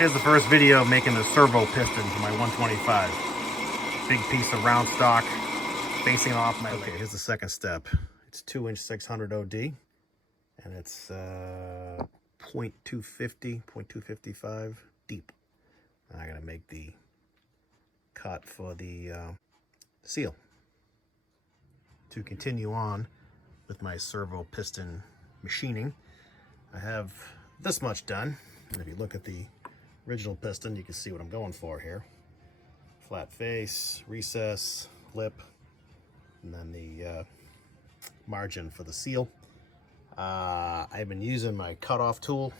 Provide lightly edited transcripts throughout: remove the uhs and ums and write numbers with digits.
Here's the first video of making the servo piston for my 125. Big piece of round stock, facing off my lathe. Okay, here's the second step. It's 2-inch 600 OD, and it's 0.250, 0.255 deep. And I gotta make the cut for the seal. To continue on with my servo piston machining, I have this much done. And if you look at the original piston, you can see what I'm going for here. Flat face, recess, lip, and then the margin for the seal. I've been using my cutoff tool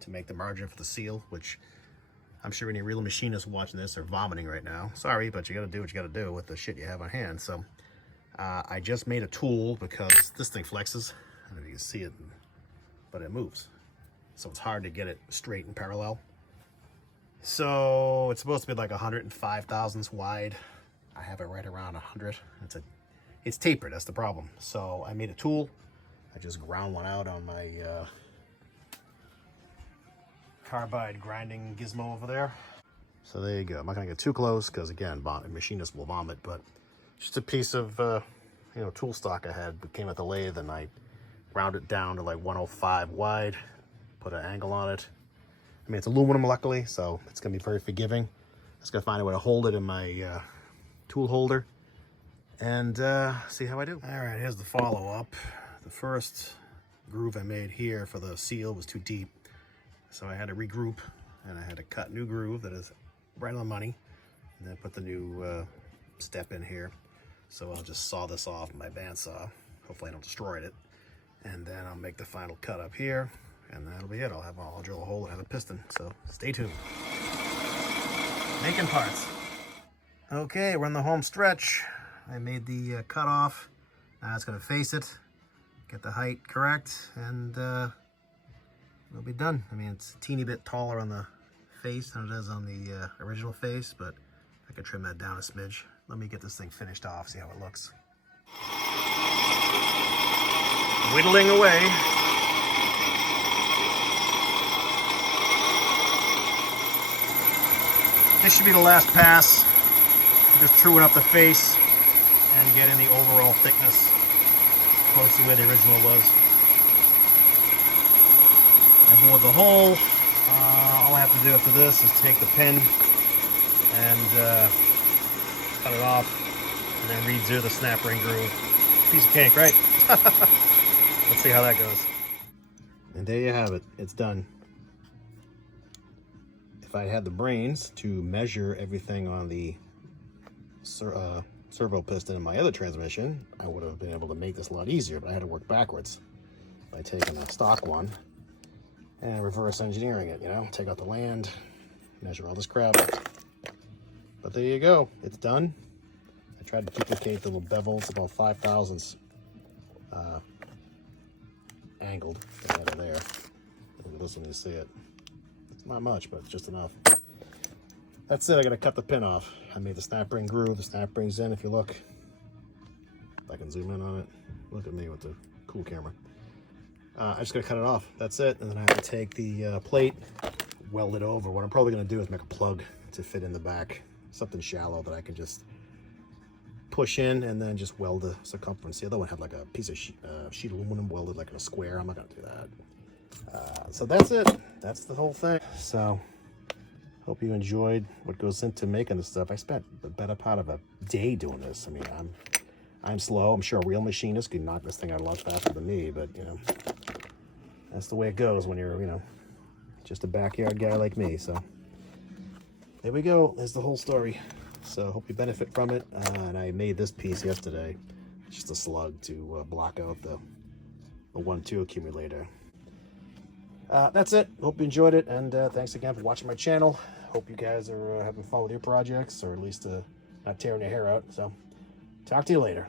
to make the margin for the seal, which I'm sure any real machinists watching this are vomiting right now. Sorry, but you gotta do what you gotta do with the shit you have on hand. So I just made a tool because this thing flexes. I don't know if you can see it, but it moves. So it's hard to get it straight and parallel. So it's supposed to be like 105 thousandths wide. I have it right around 100. It's tapered, that's the problem. So I made a tool. I just ground one out on my carbide grinding gizmo over there. So there you go. I'm not gonna get too close because again, machinists will vomit, but just a piece of tool stock I had that came at the lathe, and I ground it down to like 105 wide, put an angle on it. I mean, it's aluminum luckily, so it's gonna be very forgiving. Just gotta find a way to hold it in my tool holder and see how I do. All right, here's the follow-up. The first groove I made here for the seal was too deep, so I had to regroup and I had to cut a new groove that is right on the money, and then put the new step in here. So I'll just saw this off with my bandsaw. Hopefully I don't destroy it. And then I'll make the final cut up here, and that'll be it. I'll drill a hole and have a piston. So stay tuned. Making parts. Okay, we're in the home stretch. I made the cutoff. Now it's gonna face it, get the height correct, and it'll be done. I mean, it's a teeny bit taller on the face than it is on the original face, but I could trim that down a smidge. Let me get this thing finished off, see how it looks. Whittling away. This should be the last pass. Just truing up the face and getting the overall thickness close to where the original was. I bored the hole. All I have to do after this is take the pin and cut it off, and then redo the snap ring groove. Piece of cake, right? Let's see how that goes. And there you have it. It's done. If I had the brains to measure everything on the servo piston in my other transmission, I would have been able to make this a lot easier, but I had to work backwards by taking a stock one and reverse engineering it, take out the land, measure all this crap. But there you go, it's done. I tried to duplicate the little bevels, about 5 thousandths angled out of there. Look at this one, you see it. It's not much, but it's just enough. That's it, I gotta cut the pin off. I made the snap ring groove, the snap ring's in, if you look. If I can zoom in on it. Look at me with the cool camera. I just gotta cut it off, that's it. And then I have to take the plate, weld it over. What I'm probably gonna do is make a plug to fit in the back. Something shallow that I can just push in and then just weld the circumference. The other one had like a piece of sheet aluminum welded like in a square. I'm not gonna do that. So that's it. That's the whole thing. So hope you enjoyed what goes into making this stuff. I spent the better part of a day doing this. I mean, I'm slow. I'm sure a real machinist could knock this thing out a lot faster than me, but that's the way it goes when you're just a backyard guy like me. So there we go. There's the whole story. So hope you benefit from it. And I made this piece yesterday. Just a slug to block out the 1-2 accumulator. That's it. Hope you enjoyed it. And thanks again for watching my channel. Hope you guys are having fun with your projects, or at least not tearing your hair out. So talk to you later.